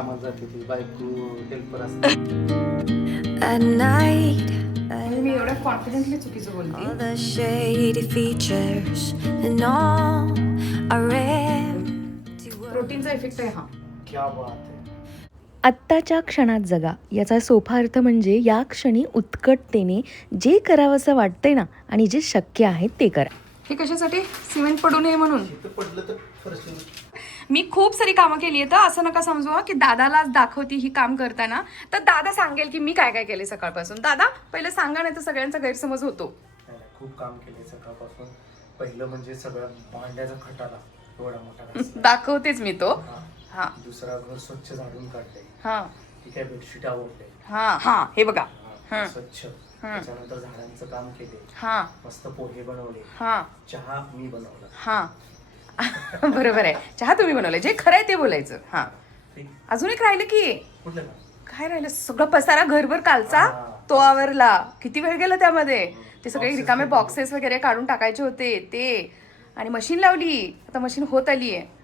कामाला जाते ती बायको हेल्पर असते. At night, मी एवढ्या कॉन्फिडेंटली चुकीचं all बोलते. the shady features and all are empty words. प्रोटीनचा इफेक्ट आहे हा. क्या बात आहे. आत्ताच्या क्षणात जगा याचा सोपा अर्थ म्हणजे या क्षणी उत्कटतेने जे करावंसं वाटतंय ना आणि जे शक्य आहे ते करा. हे कशासाठी? सिमेंट पडू नये म्हणून. इथं पडलं तर फरशी. मी खूप सारी कामं केली आहेत, असं नका समजू की दादालाच दाखवती ही काम करताना. तर दादा सांगेल की मी काय काय केले सकाळपासून. दादा पहिलं सांगा, नाही तर सगळ्यांचा गैरसमज होतो. नाही, नाही, खूप काम केले सकाळपासून. पहिलं म्हणजे सगळं भांड्याचा खटाला एवढा मोठा घासला. दाखवतेच मी तो. हा. हा दुसरा घर स्वच्छ झाडून काढले. हा ठीक आहे, बेडशीट आवडले. हा हा हे बघा. हा, स्वच्छ. त्याच्यानंतर झाडांचं काम केले. हा मस्त पोहे बनवले. हा चहा मी बनवला. हा बरोबर आहे. चहा तुम्ही बनवलाय, जे खरं आहे ते बोलायचं. हा ठीक. अजून एक राहिलं की कुठलं काम? काय राहिलं? सगळं पसारा घरभर कालचा हा. तो आवरला. किती वेळ गेला त्यामध्ये. ते सगळे Boxes रिकामे वगैरे. बॉक्सेस वगैरे काढून टाकायचे होते ते. आणि मशीन लावली, आता मशीन होत आली आहे.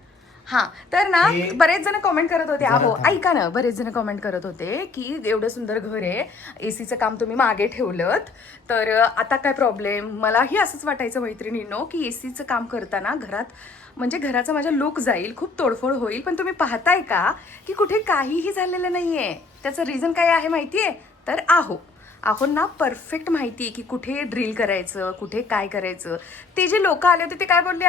हा तर ना हे- बरेच जण कमेंट करत होते. जरा अहो थांब. ऐका ना, बरेच जण कमेंट करत होते की एवढं सुंदर घर आहे, एसीचं काम तुम्ही मागे ठेवलं तर आता काय प्रॉब्लेम. मलाही असंच वाटायचं मैत्रिणींनो की एसीचं काम करताना घरात म्हणजे घराचा माझा लुक जाईल, खूप तोडफोड होईल. पण तुम्ही पाहताय का की कुठे काहीही झालेलं नाहीये. त्याचं रिझन काय आहे माहितीये? तर आहोंना परफेक्ट माहिती आहे की कुठे ड्रिल करायचं, कुठे काय करायचं. ते जे लोक आले होते ते काय बोलले?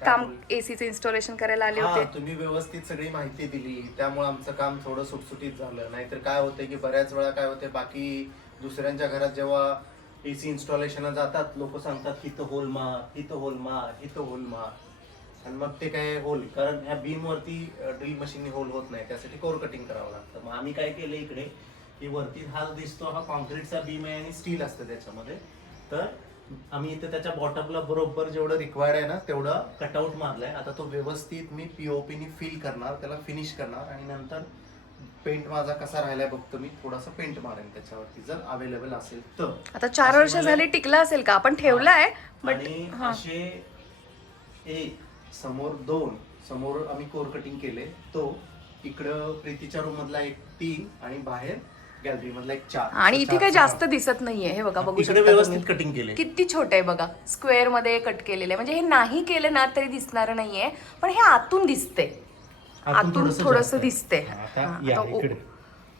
काम एसीचं इन्स्टॉलेशन करायला आले हा, होते. तुम्ही व्यवस्थित सगळी माहिती दिली, त्यामुळे आमचं काम थोडं सुटसुटीत झालं. नाहीतर काय होतंय की बऱ्याच वेळा काय होते, बाकी दुसऱ्यांच्या घरात जेव्हा एसी इन्स्टॉलेशन जातात, लोक सांगतात इथं होल मार, इथं होल मार, इथं होल मार. आणि मग ते काय होल, कारण ह्या बीम वरती ड्रिल मशीननी होल होत नाही, त्यासाठी कोर कटिंग करावं लागतं. मग आम्ही काय केलं इकडे की वरती हा दिसतो, हा कॉन्क्रीटचा बीम आहे आणि स्टील असतं त्याच्यामध्ये. तर आम्ही इथे त्याच्या बॉटमला बरोबर जेवढं रिक्वायर्ड आहे ना तेवढं कटआउट मारलंय. आता तो व्यवस्थित मी पीओपीनी फिल करणार, त्याला फिनिश करणार आणि नंतर पेंट माझा कसा राहिलाय बघतो मी. थोडासा पेंट मारेन त्याच्यावरती जर अवेलेबल असेल तर. आता 4 वर्ष झाली, टिकला असेल का? आपण ठेवलाय बट आणि असे एक समोर 2 समोर आम्ही कोर कटिंग केले. तो इकडं प्रीतीच्या रूम मधला एक 3 आणि बाहेर गॅलरी मधला एक 4. आणि इथे काही जास्त दिसत नाहीये. हे बघा, बघू इकडे शकता व्यवस्थित तुम्ही. कटिंग केले. किती छोट आहे बघा, स्क्वेअर मध्ये कट केलेलं आहे. म्हणजे हे नाही केलं ना तरी दिसणार नाहीये, पण हे आतून दिसते. आतून थोडस दिसते.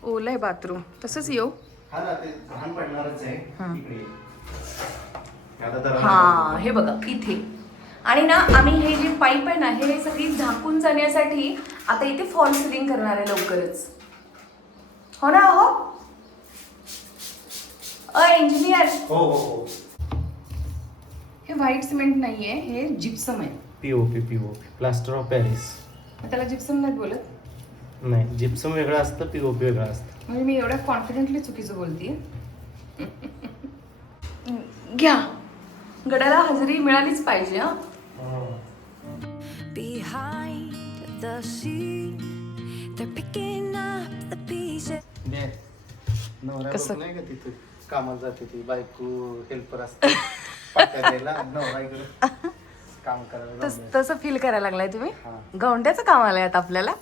ओलंय बाथरूम, तसंच येऊ. हा ना, ते घाण पडणारच आहे इकडे. आता तर हा हे बघा इथे. आणि ना आम्ही हे जे पाईप आहे ना, हे सगळी झाकून जाण्यासाठी आता इथे फॉल सिलिंग करणार आहे लवकरच. हो ना? इंजिनियर, हो हो हो. हे व्हाईट सिमेंट नाहीये, हे जिप्सम आहे. POP plaster of Paris. त्याला जिप्सम नाही बोलत. नाही, जिप्सम वेगळं असतं, पीओपी वेगळं असतं. म्हणजे मी एवढ्या कॉन्फिडेंटली चुकीचं बोलतीये. घ्या, गड्याला हजेरी मिळालीच पाहिजे. हा Behind the scene, they're picking up the pieces. नवरा कसं? बघ नाही का तिथे कामाला जाते ती बायको हेल्पर असते. पाट्या द्यायला, नवरा इकडे काम करायला लावलंय. तसं फील करायला लागलाय तुम्ही. हा. गवंड्याचं काम आलंय आता आपल्याला.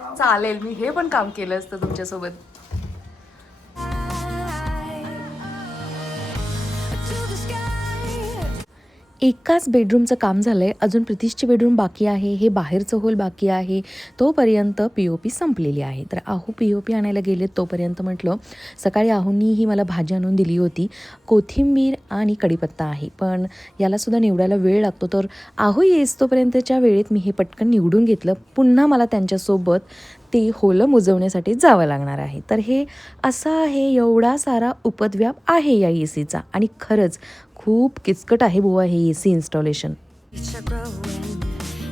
चालेल, मी हे पण काम केलं असतं तुमच्यासोबत. To the sky. एकाच बेडरूमचं काम झालंय, अजून प्रितीशची बेडरूम बाकी आहे, हे बाहेरचं होल बाकी आहे. तोपर्यंत पी संपलेली आहे. तर आहू पी आणायला गेलेत. तोपर्यंत म्हटलं, सकाळी आहूंनी ही मला भाजी आणून दिली होती, कोथिंबीर आणि कढीपत्ता आहे, पण यालासुद्धा निवडायला वेळ लागतो. तर आहू येस तोपर्यंतच्या वेळेत मी हे पटकन निवडून घेतलं. पुन्हा मला त्यांच्यासोबत ते होलं मुजवण्यासाठी जावं लागणार आहे. तर हे असा आहे, एवढा सारा उपद्व्याप आहे या एसीचा. आणि खरंच खूप किचकट आहे बुवा हे AC installation. Each are growing,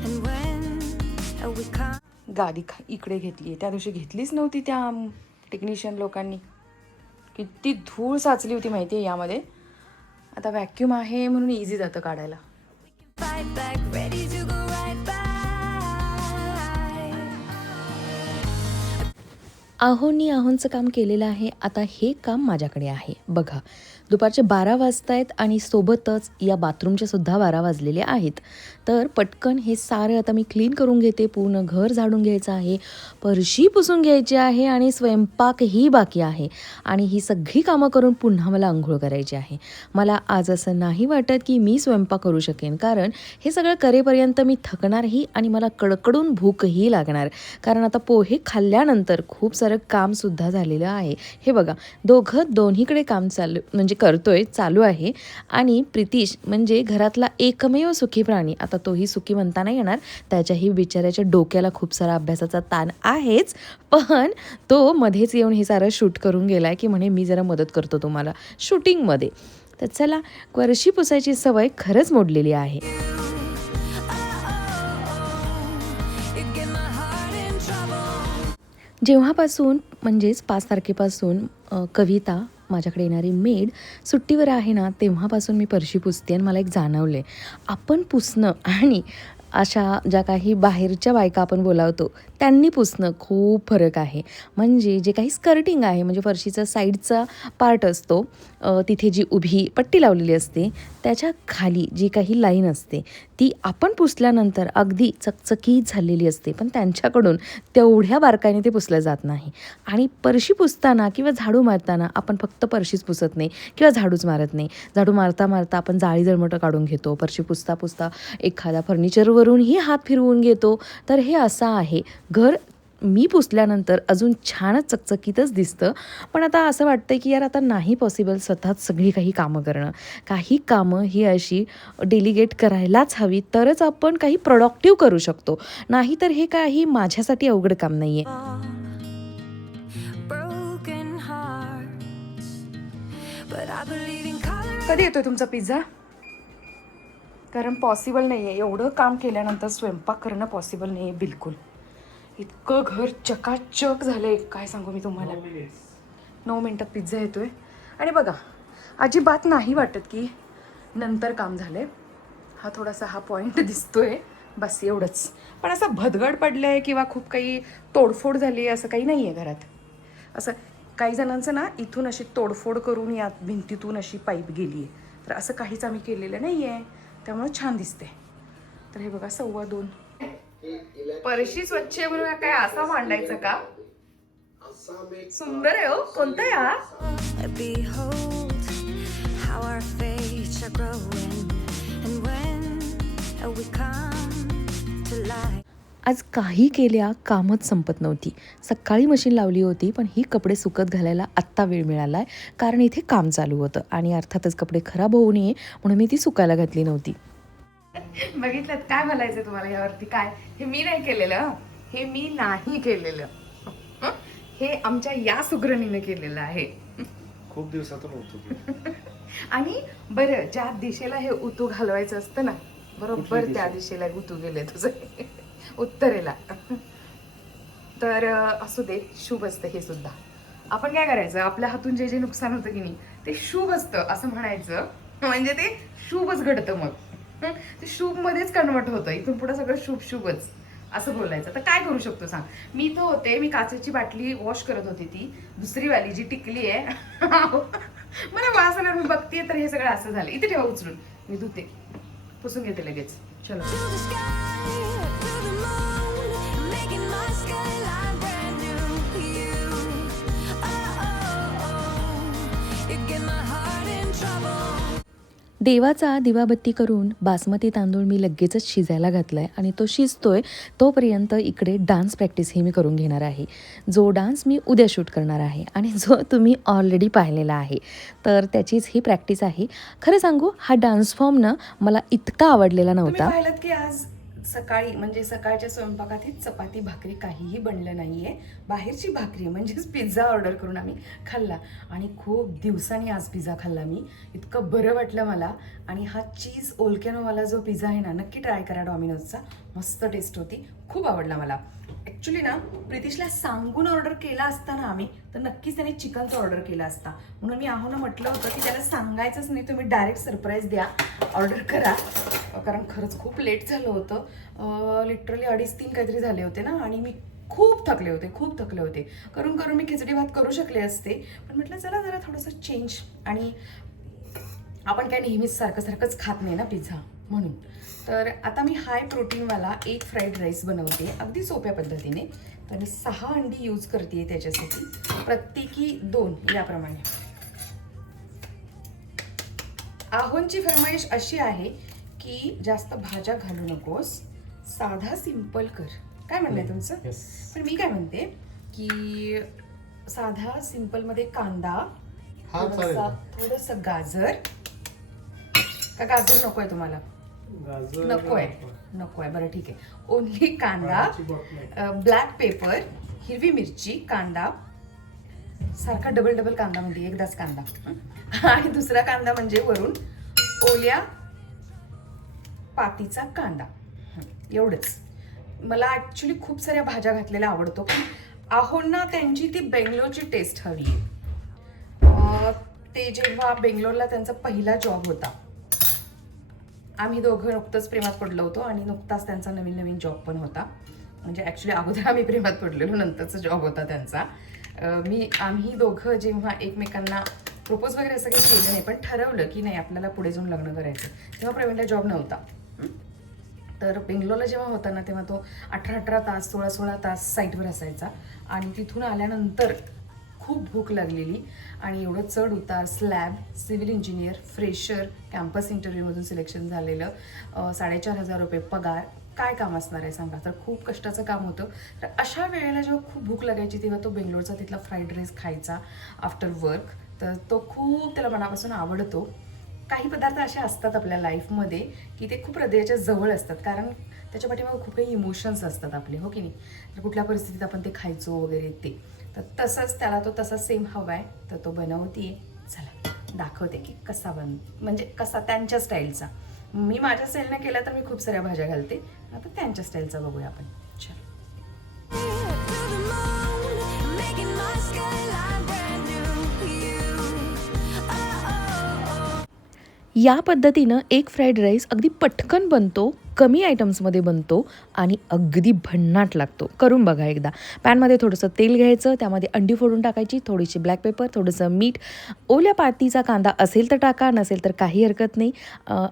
and when we come. गादी इकडे घेतली, त्या दिवशी घेतलीच नव्हती त्या टेक्निशियन लोकांनी. किती धूळ साचली होती माहिती आहे यामध्ये. आता व्हॅक्यूम आहे म्हणून इझी जातं काढायला. Fight back, ready to go right by. आहोंनी आहोंचं काम केलेलं आहे. आता हे काम माझ्याकडे आहे. बघा, दुपारचे 12 वाजत आहेत आणि सोबतच या बाथरूमचे सुद्धा 12 वाजलेले आहेत. तर पटकन हे सारं आता मी क्लीन करून घेते. पूर्ण घर झाडून घ्यायचं आहे, फरशी पुसून घ्यायची आहे आणि स्वयंपाकही बाकी आहे. आणि ही सगळी कामं करून पुन्हा मला अंघोळ करायची आहे. मला आज असं नाही वाटत की मी स्वयंपाक करू शकेन, कारण हे सगळं करेपर्यंत मी थकणारही आणि मला कडकडून भूकही लागणार. कारण आता पोहे खाल्ल्यानंतर खूप सारं कामसुद्धा झालेलं आहे. हे बघा, दोन्हीकडे काम चालू आहे. आणि प्रितीश म्हणजे घरातला एकमेव सुखी प्राणी, आता तोही सुखी म्हणता नाही येणार, त्याच्याही बिचाऱ्याच्या डोक्याला खूप सारा अभ्यासाचा ताण आहेच, पण तो मध्येच येऊन हे सारं शूट करून गेलाय की म्हणे मी जरा मदत करतो तुम्हाला शूटिंगमध्ये. तर चला, फरशी पुसायची सवय खरंच मोडलेली आहे. जेव्हापासून म्हणजेच 5 तारखेपासून कविता माझ्याकडे येणारी मेड सुट्टीवर आहे ना, तेव्हापासून मी फरशी पुसते. आणि मला एक जाणवलं आहे, आपण पुसणं आणि अशा ज्या काही बाहेरच्या बायका आपण बोलावतो त्यांनी पुसणं खूप फरक आहे. म्हणजे जे काही स्कर्टिंग आहे, म्हणजे फरशीचा साईडचा पार्ट असतो, तिथे जी उभी पट्टी लावलेली असते त्याच्या खाली जी काही लाईन असते ती आपण पुसल्यानंतर अगदी चकचकीत झालेली असते, पण त्यांच्याकडून तेवढ्या बारकाईने ते पुसलं जात नाही. आणि फरशी पुसताना किंवा झाडू मारताना आपण फक्त फरशीच पुसत नाही किंवा झाडूच मारत नाही. झाडू मारता मारता आपण जाळी जळमटं काढून घेतो, फरशी पुसता पुसता एखाद्या फर्निचरवरूनही हात फिरवून घेतो. तर हे असं आहे, घर मी पुसल्यानंतर अजून छानच चकचकीतच दिसतं. पण आता असं वाटतं की यार आता नाही पॉसिबल स्वतःच सगळी काही कामं करणं. काही कामं ही अशी डेलिगेट करायलाच हवी, तरच आपण काही प्रोडक्टिव्ह करू शकतो. नाहीतर हे काही माझ्यासाठी अवघड काम नाही आहे. Broken hearts, but I believe in color. कधी येतोय तुमचा पिझ्झा? कारण पॉसिबल नाही आहे, एवढं काम केल्यानंतर स्वयंपाक करणं पॉसिबल नाही आहे बिलकुल. इतकं घर चकाचक झालं आहे, काय सांगू मी तुम्हाला. 9 मिनटात पिझ्झा येतोय. आणि बघा, अजिबात नाही वाटत की नंतर काम झालं आहे. हा थोडासा हा पॉईंट दिसतोय, बस एवढंच. पण असं भदगड पडलं आहे किंवा खूप काही तोडफोड झाली आहे असं काही नाही आहे घरात. असं काही जणांचं ना इथून अशी तोडफोड करून या भिंतीतून अशी पाईप गेली आहे, तर असं काहीच आम्ही केलेलं नाही आहे, त्यामुळे छान दिसते. तर हे बघा 2:15. फरशी स्वच्छ आहे म्हणून काय असा मांडायचं का? सुंदर आहे हो. कोणता आहे हा? Behold how our fates are growing, and when we come to life. आज काही केल्या कामच संपत नव्हती. सकाळी मशीन लावली होती, पण ही कपडे सुकत घालायला आत्ता वेळ मिळाला आहे, कारण इथे काम चालू होतं. आणि अर्थातच कपडे खराब होऊ नये म्हणून मी ती सुकायला घातली नव्हती. बघितलं काय बोलायचं तुम्हाला यावरती? काय हे मी नाही केलेलं, हे मी नाही केलेलं, हे आमच्या या सुगरणीने केलेलं आहे. खूप दिवसातून होतो. आणि बरं, ज्या दिशेला हे उतू घालवायचं असतं ना, बरोबर त्या दिशेला उतू गेले तुझं उत्तरेला. तर असू दे, शुभ असतं हे सुद्धा. आपण काय करायचं, आपल्या हातून जे जे नुकसान होतं की नाही ते शुभ असतं असं म्हणायचं, म्हणजे ते शुभच घडतं. मग ते शुभ मध्येच कन्वर्ट होतं. इथून पुढे सगळं शुभ शुभच असं बोलायचं. तर काय करू शकतो सांग. मी इथं होते, मी काचेची बाटली वॉश करत होती, ती दुसरी वाली जी टिकली आहे मला वास आला, मी बघते तर हे सगळं असं झालं. इथे ठेवा उचलून, मी धुते, पुसून घेते लगेच. चलो. To the sky, to the moon, making my skyline brand new. You, you get my heart in trouble. देवाचा दिवाबत्ती करून बासमती तांदूळ मी लगेचच शिजायला घातला आहे आणि तो शिजतोय तोपर्यंत इकडे डान्स प्रॅक्टिस ही मी करून घेणार आहे. जो डान्स मी उद्या शूट करणार आहे आणि जो तुम्ही ऑलरेडी पाहिलेला आहे, तर त्याचीच ही प्रॅक्टिस आहे. खरं सांगू, हा डान्स फॉर्म ना मला इतका आवडलेला नव्हता. पाहिलं की आज सकाळी म्हणजे सकाळच्या स्वयंपाकात ही चपाती भाकरी काहीही बनलं नाहीये. बाहेरची भाकरी म्हणजेच पिझ्झा ऑर्डर करून आम्ही खाल्ला आणि खूप दिवसांनी आज पिझ्झा खाल्ला मी. इतकं बरं वाटलं मला. आणि हा चीज ओल्कॅनोवाला जो पिझ्झा आहे ना, नक्की ट्राय करा डॉमिनोजचा. मस्त टेस्ट होती, खूप आवडला मला. ॲक्च्युली ना प्रितीशला सांगून ऑर्डर केला असता ना आम्ही, तर नक्कीच त्याने चिकनचा ऑर्डर केला असता. म्हणून मी आहोंना म्हटलं होतं की त्याला सांगायचंच नाही, तुम्ही डायरेक्ट सरप्राईज द्या, ऑर्डर करा. कारण खरंच खूप लेट झालं होतं. लिटरली 2:30-3 काहीतरी झाले होते ना, आणि मी खूप थकले होते. करून करून मी खिचडी भात करू शकले असते, पण म्हटलं चला जरा थोडंसं चेंज. आणि आपण काय नेहमीच सारखंच खात नाही ना पिझ्झा, म्हणून. तर आता मी हाय प्रोटीनवाला एक फ्राईड राईस बनवते अगदी सोप्या पद्धतीने. तर मी 6 अंडी यूज करते त्याच्यासाठी, प्रत्येकी 2 याप्रमाणे. आहोंची फरमाईश अशी आहे की जास्त भाज्या घालू नकोस, साधा सिंपल कर. काय म्हणणं तुमचं? पण मी काय म्हणते की साधा सिंपलमध्ये कांदा, थोडंसं गाजर. का गाजर नकोय तुम्हाला? नकोय, बरं ठीक आहे. ओन्ली कांदा, ब्लॅक पेपर, हिरवी मिरची, कांदा, सारखा डबल कांदा म्हणजे एकदाच कांदा, आणि दुसरा कांदा म्हणजे वरून ओल्या पातीचा कांदा. एवढंच. मला ॲक्च्युली खूप साऱ्या भाज्या घातलेल्या आवडतो, पण आहोंना त्यांची ती बेंगलोरची टेस्ट हवी आहे. ते जेव्हा बेंगलोरला त्यांचा पहिला जॉब होता, आम्ही दोघं नुकतंच प्रेमात पडलो होतो आणि नुकताच त्यांचा नवीन जॉब पण होता. म्हणजे ॲक्च्युली अगोदर आम्ही प्रेमात पडलेलो, नंतरचा जॉब होता त्यांचा. आम्ही दोघं जेव्हा एकमेकांना प्रपोज वगैरे असं काही केलं नाही, पण ठरवलं की नाही आपल्याला पुढे जाऊन लग्न करायचं, तेव्हा प्रवीणला जॉब नव्हता. तर बेंगलोरला जेव्हा होता ना, तेव्हा तो 18 तास 16 तास साईटवर असायचा. आणि तिथून आल्यानंतर खूप भूक लागलेली आणि एवढं चढ उतार, slab, civil engineer, fresher, campus इंटरव्ह्यूमधून सिलेक्शन झालेलं, 4,500 रुपये पगार. काय काम असणार आहे सांगा? तर खूप कष्टाचं काम होतं. तर अशा वेळेला जेव्हा खूप भूक लागायची तेव्हा तो बेंगलोरचा तिथला फ्राईड राईस खायचा आफ्टर वर्क. तर तो खूप त्याला मनापासून आवडतो. काही पदार्थ असे असतात आपल्या लाईफमध्ये की ते खूप हृदयाच्या जवळ असतात, कारण त्याच्या पाठीमागे खूप काही इमोशन्स असतात आपले, हो की नाही? तर कुठल्या परिस्थितीत आपण ते खायचो वगैरे ते. तर तसंच त्याला तो तसा सेम हवा आहे, तर तो बनवतीये. चला दाखवते की कसा म्हणजे कसा त्यांच्या स्टाईलचा. मी माझ्या स्टाईलने केला तर मी खूप साऱ्या भाज्या घालते, आता त्यांच्या स्टाईलचा बघूया आपण. चल. To the moon, making my skyline brand new. You, oh. या पद्धतीनं एक फ्राईड राईस अगदी पटकन बनतो, कमी आयटम्समध्ये बनतो आणि अगदी भन्नाट लागतो. करून बघा एकदा. पॅनमध्ये थोडंसं तेल घ्यायचं, त्यामध्ये अंडी फोडून टाकायची, थोडीशी ब्लॅक पेपर, थोडंसं मीठ, ओल्या पातीचा कांदा असेल तर टाका, नसेल तर काही हरकत नाही.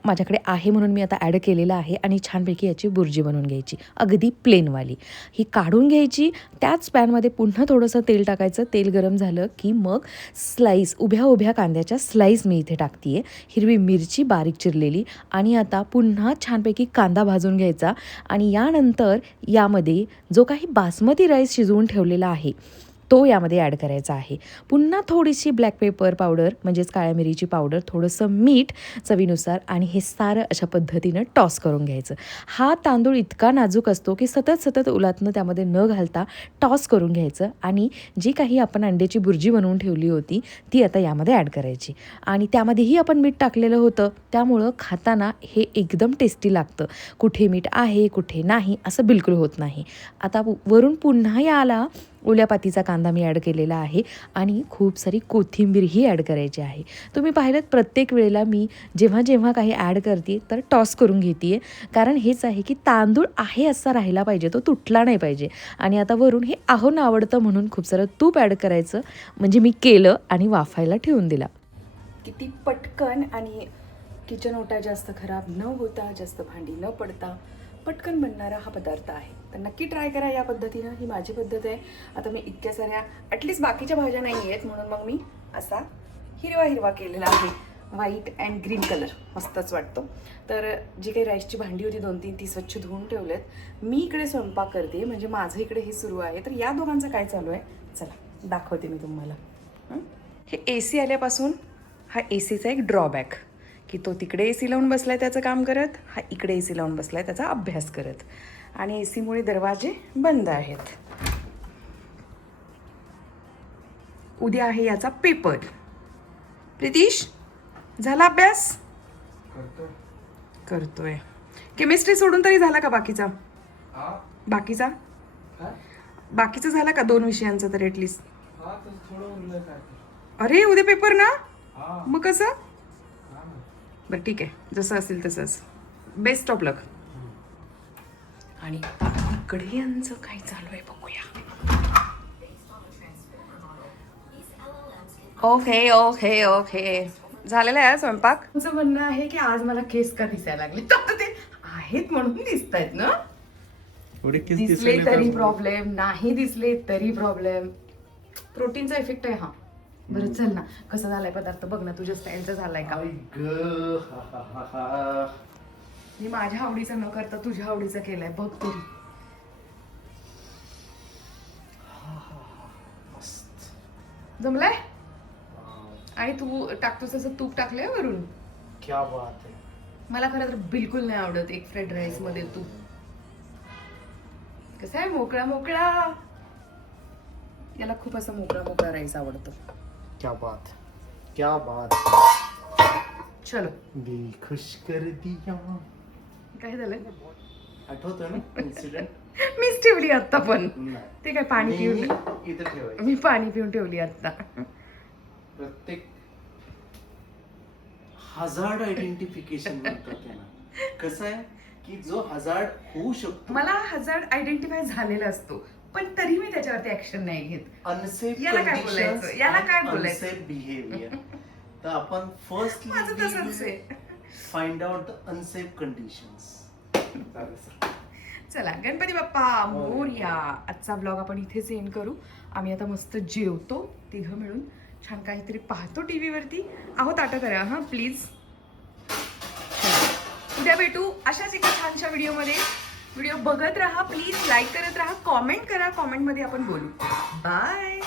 माझ्याकडे आहे म्हणून मी आता ॲड केलेला आहे. आणि छानपैकी याची बुर्जी बनवून घ्यायची, अगदी प्लेनवाली. ही काढून घ्यायची. त्याच पॅनमध्ये पुन्हा थोडंसं तेल टाकायचं. तेल गरम झालं की मग स्लाईस, उभ्या कांद्याच्या स्लाईस मी इथे टाकते आहे. हिरवी मिरची बारीक चिरलेली. आणि आता पुन्हा छानपैकी कांदा भाजून घ्यायचा. आणि यानंतर यामध्ये जो काही बासमती राईस शिजवून ठेवलेला आहे तो यामध्ये ॲड करायचा आहे. पुन्हा थोडीशी ब्लॅक पेपर पावडर म्हणजेच काळ्या मिरीची पावडर, थोडंसं मीठ चवीनुसार, आणि हे सारं अशा पद्धतीनं टॉस करून घ्यायचं. हा तांदूळ इतका नाजूक असतो की सतत उलातनं त्यामध्ये न घालता टॉस करून घ्यायचं. आणि जी काही आपण अंड्याची बुर्जी बनवून ठेवली होती ती आता यामध्ये ॲड करायची. आणि त्यामध्येही आपण मीठ टाकलेलं होतं, त्यामुळं खाताना हे एकदम टेस्टी लागतं. कुठे मीठ आहे कुठे नाही असं बिलकुल होत नाही. आता वरून पुन्हा याला ओल्या पातीचा कांदा मी ॲड केलेला आहे आणि खूप सारी कोथिंबीरही ॲड करायची आहे. तुम्ही पाहिलं प्रत्येक वेळेला मी जेव्हा काही ॲड करते तर टॉस करून घेते आहे, कारण हेच आहे की तांदूळ आहे असा राहिला पाहिजे, तो तुटला नाही पाहिजे. आणि आता वरून हे आहोन आवडतं म्हणून खूप सारं तूप ॲड करायचं. म्हणजे मी केलं आणि वाफायला ठेवून दिला. किती पटकन आणि किचन ओटा जास्त खराब न होता, जास्त भांडी न पडता पटकन बनणारा हा पदार्थ आहे. तर नक्की ट्राय करा या पद्धतीनं. ही माझी पद्धत आहे. आता मी इतक्या साऱ्या ॲटलिस्ट बाकीच्या भाज्या नाही आहेत म्हणून मग मी असा हिरवा केलेला आहे. व्हाईट अँड ग्रीन कलर मस्तच वाटतो. तर जी काही राईसची भांडी होती 2-3 ती स्वच्छ धुवून ठेवलेत. मी इकडे स्वयंपाक करते, म्हणजे माझं इकडे हे सुरू आहे. तर या दोघांचं काय चालू आहे चला दाखवते मी तुम्हाला. हे AC आल्यापासून हा ACचा एक ड्रॉबॅक की तो तिकडे AC लावून बसलाय त्याचं काम करत, हा इकडे AC लावून बसलाय त्याचा अभ्यास करत. आणि AC मुळे दरवाजे बंद आहेत. उद्या आहे याचा पेपर. प्रितीश झाला अभ्यास? करतोय. केमिस्ट्री सोडून तरी झाला का बाकीचा? बाकीचा झाला का 2 विषयांचा तर ॲटलिस्ट? अरे उद्या पेपर ना, मग कसं? बरं ठीक आहे, जसं असेल तसंच. बेस्ट ऑफ लक. आणि इकडे यांचं काय चालू आहे बघूया. ओके ओके ओके झालेलं आहे स्वयंपाक. तुमचं म्हणणं आहे की आज मला केस का दिसायला लागले, तर ते आहेत म्हणून दिसत आहेत ना. दिसले तरी प्रॉब्लेम, नाही दिसले तरी प्रॉब्लेम. प्रोटीनचा इफेक्ट आहे हा. बरं चल ना, कसा झालाय पदार्थ बघ ना, तुझ्या स्टाईलचा झालाय का. मी माझ्या आवडीचं न करता तुझ्या आवडीचं केलंय बघ तरी. जमलाय. आणि तू टाकतोस तसं तूप टाकलंय वरून. क्या बात आहे. मला खरं तर बिलकुल नाही आवडत एक फ्राईड राईस मध्ये तूप. कसं आहे मोकळा मोकळा. याला खूप असं मोकळा मोकळा राईस आवडतो. क्या बात, क्या बात. चलो. दिल खुश कर दिया. काय झालं. आठवतोय ना इन्सिडेंट. मीच ठेवली आता पण. नाही. ते काय पाणी पिऊन. इथं ठेवायचं. मी पाणी पिऊन ठेवली आता. प्रत्येक हजार्ड आयडेंटिफिकेशन म्हणतात त्याला. कसं आहे की जो हजार्ड होऊ शकतो. मला हजार्ड आयडेंटिफाय झालेला असतो पण तरी मी त्याच्यावरती ऍक्शन नाही घेत. अनसेफ याला काय बोलायचं, याला काय बोलायचं. Unsafe behaviour. तर आपण फर्स्ट माझं तसंच आहे. Find out the unsafe conditions. चला गणपती बाप्पा मोरया. आजचा ब्लॉग आपण इथेच एंड करू. आम्ही आता मस्त जेवतो तिघं मिळून, छान काहीतरी पाहतो टीव्ही वरती. आहो ताटं करा हा प्लीज. उद्या भेटू अशाच एका छानशा व्हिडिओमध्ये. व्हिडिओ बघत राहा प्लीज, लाईक करत राहा, कॉमेंट करा, कॉमेंटमध्ये आपण बोलू. बाय.